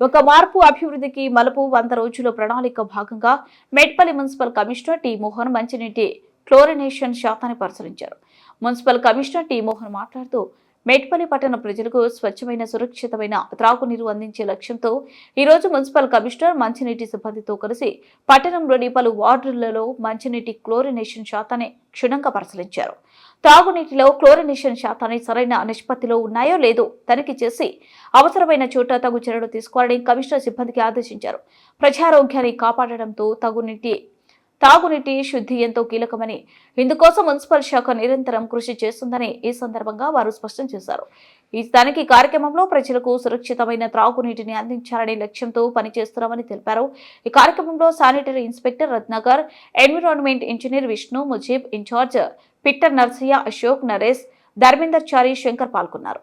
ఒక మార్పు అభివృద్ధికి మలుపు వంద రోజుల ప్రణాళిక భాగంగా Medpalli municipal commissioner T Mohan మంచినీటి క్లోరినేషన్ శాతాన్ని పరిశీలించారు. మున్సిపల్ కమిషనర్ టి మోహన్ మాట్లాడుతూ మేట్పల్లి పట్టణ ప్రజలకు స్వచ్ఛమైన సురక్షితమైన త్రాగునీరు అందించే లక్ష్యంతో ఈరోజు మున్సిపల్ కమిషనర్ మంచినీటి సిబ్బందితో కలిసి పట్టణంలోని పలు వార్డులలో మంచినీటి క్లోరినేషన్ శాతాన్ని క్షుణ్ణంగా పరిశీలించారు. త్రాగునీటిలో క్లోరినేషన్ శాతాన్ని సరైన నిష్పత్తిలో ఉన్నాయో లేదో తనిఖీ చేసి అవసరమైన చోట తగు చర్యలు తీసుకోవాలని కమిషనర్ సిబ్బందికి ఆదేశించారు. ప్రజారోగ్యాన్ని కాపాడడంతో తగునీటి తాగునీటి శుద్ధి ఎంతో కీలకమని. ఇందుకోసం మున్సిపల్ శాఖ నిరంతరం కృషి చేస్తుందని ఈ సందర్భంగా వారు స్పష్టం చేశారు. ఈ తనిఖీ కార్యక్రమంలో ప్రజలకు సురక్షితమైన త్రాగునీటిని అందించాలనే లక్ష్యంతో పనిచేస్తున్నామని తెలిపారు. ఈ కార్యక్రమంలో sanitary inspector Ratnakar environment engineer Vishnu Mujeeb incharge fitter Narsaiah Ashok Naresh Dharmender Chari Shankar పాల్గొన్నారు.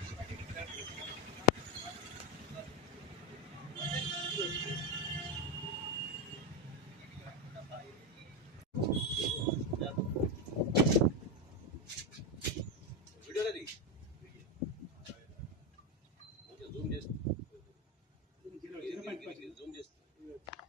జూమ్ చేస్తాం.